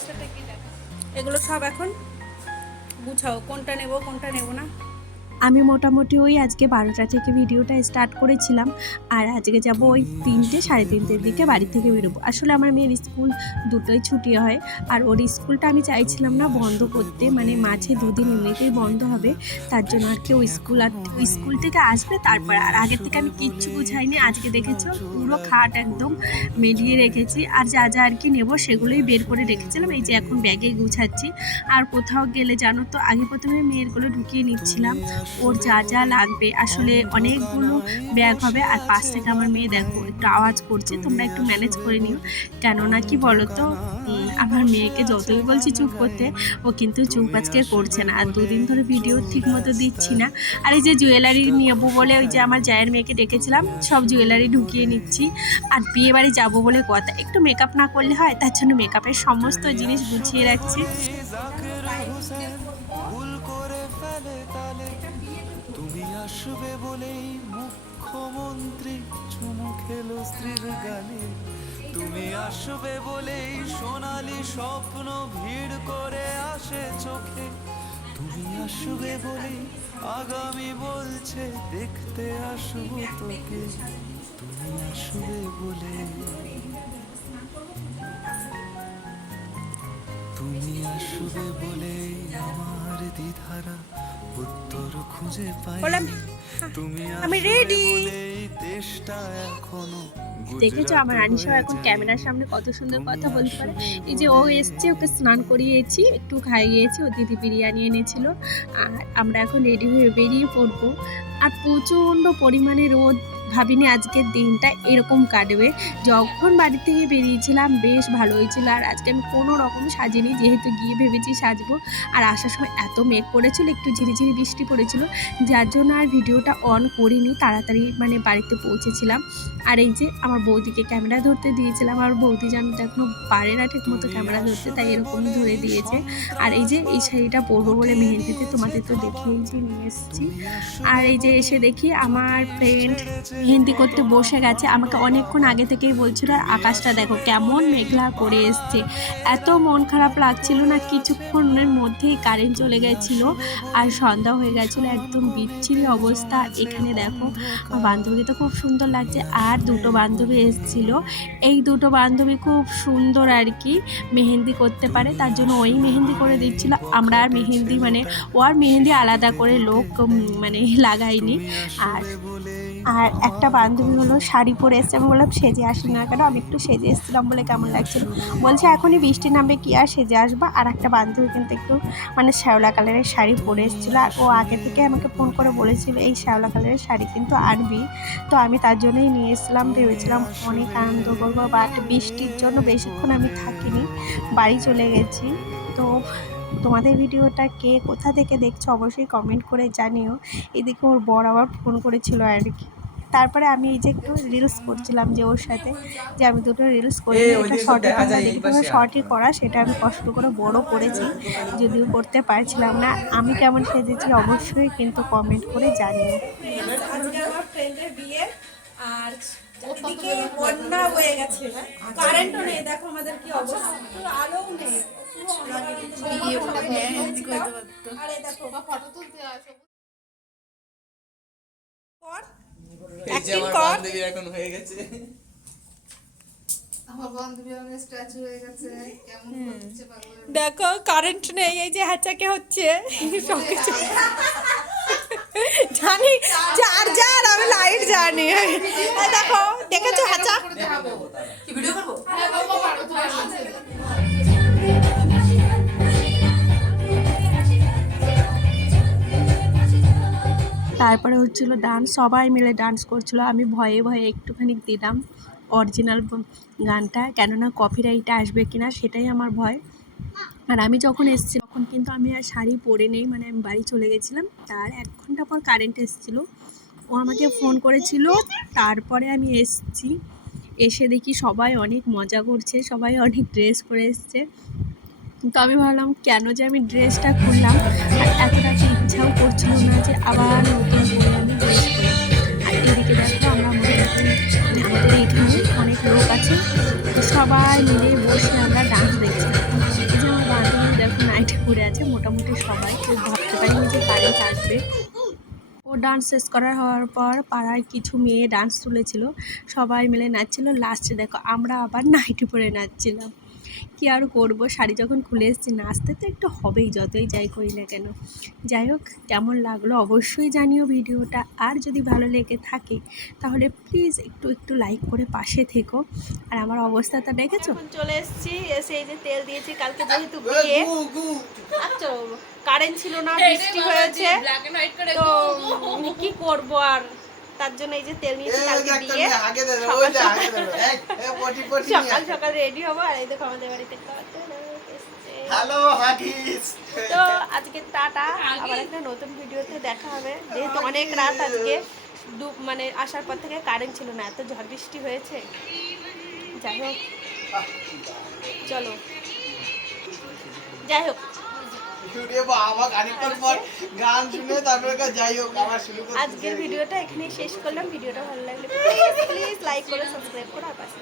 অবস্থাটা কি দেখ। এগুলো সব এখন বুঝাও কোনটা নেব কোনটা নেব না। আমি মোটামুটি ওই আজকে 12টা থেকে ভিডিওটা স্টার্ট করেছিলাম, আর আজকে যাব ওই 3টে সাড়ে 3টের দিকে বাড়ি থেকে বেরোবো। আসলে আমার মেয়ের স্কুল দুটোই ছুটি হয়, আর ওর স্কুলটা আমি চাইছিলাম না বন্ধ করতে, মানে মাঝে 2 দিন এমনিতেই বন্ধ হবে, তার জন্য আর কি ওই স্কুল থেকে আসবে তারপর। আর আগের থেকে আমি কিচ্ছু গুছাইনি, আজকে দেখেছো পুরো খাট একদম মেলিয়ে রেখেছি, আর যা যা আর কি নেবো সেগুলোই বের করে রেখেছিলাম। এই যে এখন ব্যাগে গুছাচ্ছি। আর কোথাও গেলে জানো তো আগে প্রথমে মেয়েরগুলো ঢুকিয়ে নিচ্ছিলাম, ওর যা যা লাগবে। আসলে অনেকগুলো ব্যাগ হবে, আর পাশ থেকে আমার মেয়ে দেখো একটু আওয়াজ করছে, তোমরা একটু ম্যানেজ করে নিও। কেননা কি বলো তো, আমার মেয়েকে যতই বলছি চুপ করতে, ও কিন্তু চুপ আজকে করছে না। আর 2 দিন ধরে ভিডিও ঠিক মতো দিচ্ছি না। আর এই যে জুয়েলারি নেবো বলে ওই যে আমার জায়ের মেয়েকে ডেকেছিলাম, সব জুয়েলারি ঢুকিয়ে নিচ্ছি। আর বিয়ে বাড়ি যাবো বলে কথা, একটু মেকআপ না করলে হয়, তার জন্য মেকআপের সমস্ত জিনিস গুছিয়ে রাখছি। তুমি আসবে বলেই মুখ্যমন্ত্রী চুমু খেলো স্ত্রীর গালে, তুমি আসবে বলেই সোনালি স্বপ্ন ভিড় করে আসে চোখে, তুমি আসবে বলেই আগামী বলছে দেখতে আসবো তোকে, তুমি আসবে বলে, তুমি আসবে বলে আমার দ্বিধারা উত্তর খুঁজে পাই, তুমি আমি রেডি। দেশটা এখনো দেখেছো আমার আনিশাও এখন ক্যামেরার সামনে কত সুন্দর কথা বলতে পারে। এই যে ও এসছে, ওকে স্নান করিয়েছি, একটু খাইয়েছি, ও দিদি বিরিয়ানি এনেছিল। আর আমরা এখন রেডি হয়ে বেরিয়ে পড়বো। আর প্রচণ্ড পরিমাণে রোদ, ভাবিনি আজকের দিনটা এরকম কাটবে। যখন বাড়ি থেকে বেরিয়েছিলাম বেশ ভালো হয়েছিল, আর আজকে আমি কোনো রকম সাজিনি, যেহেতু গিয়ে ভেবেছি সাজবো। আর আসার সময় এত মেঘ করেছিল, একটু ঝিরিঝিরি বৃষ্টি পড়েছিল, যার জন্য আর ভিডিওটা অন করিনি, তাড়াতাড়ি মানে বাড়িতে পৌঁছেছিলাম। আর এই যে আমার বৌদিকে ক্যামেরা ধরতে দিয়েছিলাম, আর বৌদি জানো তো এখনো পারে না ঠিক মতো ক্যামেরা ধরতে, তাই এরকমই ধরে দিয়েছে। আর এই যে এই শাড়িটা পরবো বলে মেহেন্দিতে তোমাদের তো দেখিয়েছি, নিয়ে এসেছি। আর এই যে এসে দেখি আমার ফ্রেন্ড মেহেন্দি করতে বসে গেছে, আমাকে অনেকক্ষণ আগে থেকেই বলছিল। আর আকাশটা দেখো কেমন মেঘলা করে এসছে, এত মন খারাপ লাগছিল না, কিছুক্ষণের মধ্যেই কারেন্ট চলে গেছিলো, আর সন্ধ্যা হয়ে গেছিলো, একদম বিচ্ছিরি অবস্থা। এখানে দেখো আমার বান্ধবীকে তো খুব সুন্দর লাগছে, আর 2টো বান্ধবী এসেছিলো। এই 2টো বান্ধবী খুব সুন্দর আর কি মেহেন্দি করতে পারে, তার জন্য ওই মেহেন্দি করে দিচ্ছিল। আমরা আর মেহেন্দি মানে ও আর মেহেন্দি আলাদা করে লোক মানে লাগাইনি। আর একটা বান্ধবী হলো শাড়ি পরে এসছে, আমি বললাম সেজে আসি না কেন, আমি একটু সেজে এসেছিলাম বলে কেমন লাগছিল, বলছে এখনই বৃষ্টি নামবে কি আর সেজে আসবা। আর একটা বান্ধবী কিন্তু একটু মানে শ্যাওলা কালারের শাড়ি পরে এসেছিলো, আর ও আগে থেকে আমাকে ফোন করে বলেছিল এই শ্যাওলা কালারের শাড়ি কিন্তু আনবি, তো আমি তার জন্যই নিয়ে এসেছিলাম। ভেবেছিলাম অনেক আনন্দ করবো, বাট বৃষ্টির জন্য বেশিক্ষণ আমি থাকিনি, বাড়ি চলে গেছি। তো তোমাদের ভিডিওটা কে কোথা থেকে দেখছো অবশ্যই কমেন্ট করে জানিও। এদিকে ওর বর আবার ফোন করেছিল আর কি। তারপরে আমি এই যে একটু রিলস করছিলাম যে ওর সাথে, যে আমি 2টো রিলস করি, এটা শর্টে তোমরা দেখি, তোমরা শর্টই করা, সেটা আমি কষ্ট করে বড় করেছি, যদিও করতে পারছিলাম না। আমি কেমন সেজেছি অবশ্যই কিন্তু কমেন্ট করে জানিও। আজকে আমার ফ্রেন্ডের বিয়ে, আর চারিদিকে বন্যা হয়ে গেছে, কারেন্টও নেই, দেখো আমাদের কি অবস্থা, আলোও নেই। আরে দেখো ফটো তুলতে আসো, অ্যাক্টিং কর। এখন হয়ে গেছে, দেখো কারেন্ট নেই, এই যে হ্যাচাকে হচ্ছে সবকিছু জানি, চার্জার আমি লাইট জানি। দেখো দেখেছো হ্যাচা, তারপরে হচ্ছিলো ডান্স, সবাই মিলে ডান্স করছিলো, আমি ভয়ে ভয়ে একটুখানি দিলাম অরিজিনাল গানটা, কেননা কপিরাইট আসবে কিনা সেটাই আমার ভয়। আর আমি যখন এসেছি তখন কিন্তু আমি আর শাড়ি পরে নেই, মানে আমি বাড়ি চলে গেছিলাম। তার 1 ঘন্টা পর কারেন্ট এসেছিলো, ও আমাকে ফোন করেছিল, তারপরে আমি এসেছি। এসে দেখি সবাই অনেক মজা করছে, সবাই অনেক ড্রেস পরে এসছে। তো আমি ভাবলাম কেন যে আমি ড্রেসটা খুললাম, আর এতটা ইচ্ছাও করছিল না যে আবার নতুন করে আমি ড্রেস করি। আর এদিকে দেখো আমরা আমাদের এখানে অনেক লোক আছে, তো সবাই মিলে বসে আমরা ডান্স দেখছি। ঘুরে আছে মোটামুটি সবাই, কেউ ভাবতে পারিনি যে কারেন্ট আসবে। ও ডান্স শেষ করার হওয়ার পর পাড়ায় কিছু মেয়ে ডান্স তুলেছিল, সবাই মিলে নাচছিল। লাস্টে দেখো আমরা আবার নাইটি পরে নাচছিলাম। কি আর করবো, শাড়ি যখন খুলে এসেছি নাচতে তো একটু হবেই, যতই যাই করি না কেন। যাই হোক, কেমন লাগলো অবশ্যই জানিও ভিডিওটা। আর যদি ভালো লেগে থাকে তাহলে প্লিজ একটু লাইক করে পাশে থেকো। আর আমার অবস্থাটা দেখেছো? এখন চলে এসেছি, এসে এই যে তেল দিয়েছি। কালকে যেহেতু বিয়ে, আচ্ছা কারেন্ট ছিল না, বৃষ্টি হয়েছে, তো কি করবো আর, তার জন্য এই যে তেল নিয়েছি। কালকে বিয়ে, সকাল সকাল রেডি হবো। আর এই দেখো আমাদের বাড়িতে তো আজকে টাটা, আবার একটা নতুন ভিডিওতে দেখা হবে। যেহেতু অনেক রাত আজকে, মানে আসার পর থেকে কারেন্ট ছিল না, এত ঝড় বৃষ্টি হয়েছে। যাই হোক চলো, যাই হোক আজকের ভিডিওটা এখানেই শেষ করলাম। ভিডিওটা ভালো লাগলে প্লিজ লাইক করে সাবস্ক্রাইব করে আর পাশে